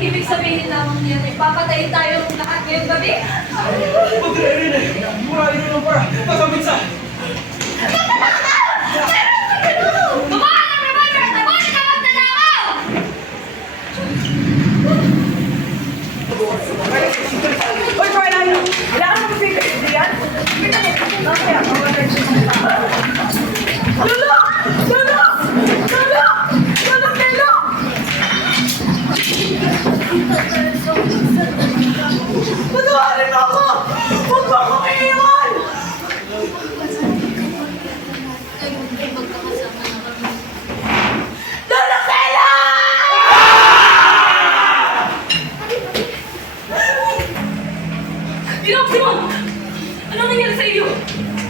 Ibig sabihin lamang niya, may papatayin tayo lahat ngayong gabi. Huwag na rin eh! Murahin nyo lang para magamit sa... Bumaba ng revolver at abot ka magnanakaw! Uy, Carla! Kailangan mo mag-figure ito yan? Kita mo, kaya mawala siya ng tao. Lolo! Lolo! Lolo! Lolo, Lolo! Patawarin ako! Huwag mo akong iiwan! Lolo, Stella! Ginawa si Mom! Anong nangyari sa iyo?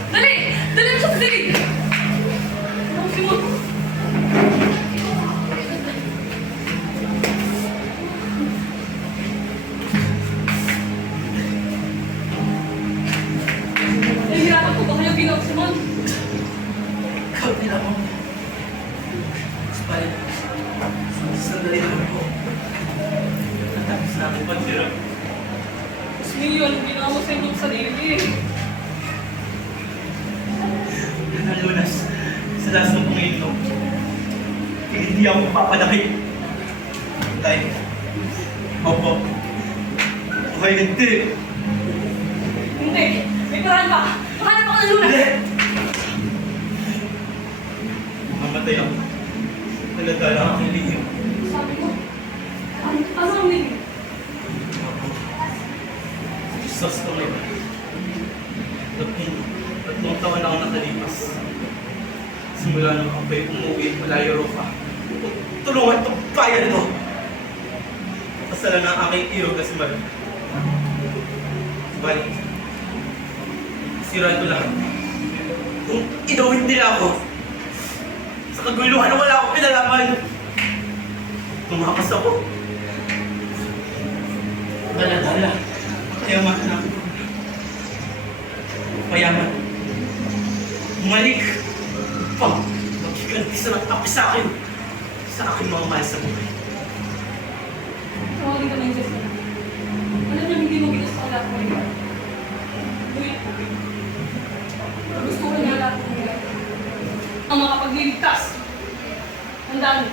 Dali! Dali mo siya sa silid! Ginawa si Mom! Nahihirapan ko ba kayo ginawa si Mom? Ikaw nila mo. Spy. Sandali lang po. Natapos na ako pagtira. Mas Mio, anong ginawa mo sa inyong sarili? Nalunas sa last ng Panginoon. Hindi ako papadakit. Dahil, opo. Okay, hindi. Hindi! May paraan ka! Mahanap ako ng lunas! Hindi! Mamatay ako. Nagdala ako kay Leo. Sabi ko, ano ang nilin? Jesus ko ngayon. Tatlong taon ako nakalipas. Simula nung ako ay umuwi mula Europa. Tulungan itong bayan mo! Pasalan ang aking irog na si Maria. Balik. Sirain ko lahat. Kung inawin nila ako, sa kaguluhan wala akong pinalaman. Tumakas ako. Dala-dala. Payaman na. Payaman. Bumalik. Magkiganti sa nagtapi sa akin. Sa aking mga mahal sa buhay. Tawagin ka ng Diyos na. Alam niyo, hindi mo ginusto ang lahat ng mga. Ngunit, gusto ko niya lahat ng mga. Ang makapagliligtas. Ang dami.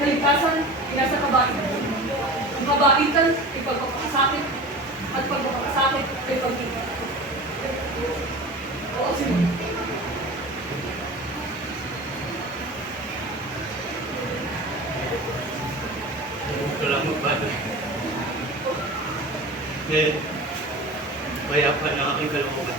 Kaligtasan, inasa kabaitan. Ang kabaitan, ay pagpapakasakit. At pagpapakasakit, ay pag-ibig. Oo, sige. Ito lang magbago. Ngayon, mayapan ang aking kalooban.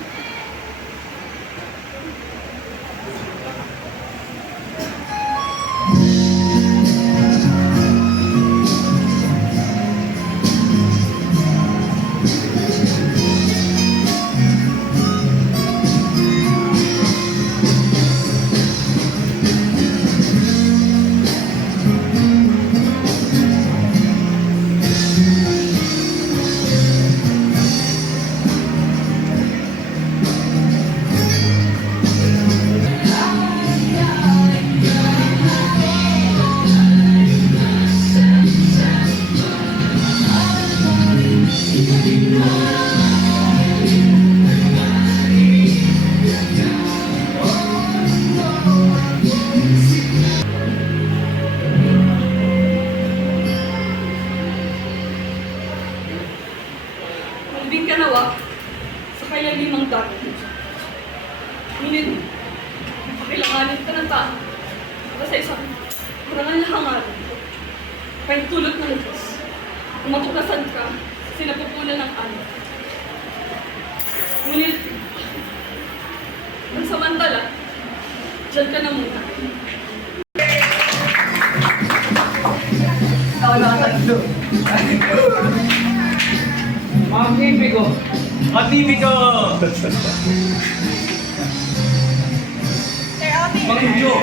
Malibing ka nawa sa kailang limang dami. Ngunit, pakailanganin ka ng tao para sa isang marangal na hangarin. Pahintulot ng Diyos. Kung matuklasan ka sa sinapupunan ng ano. Ngunit, pansamantala, dyan ka na muna. Ako nakatatlo. Magnifico! Magnifico! Sir Alvin! Magnifico!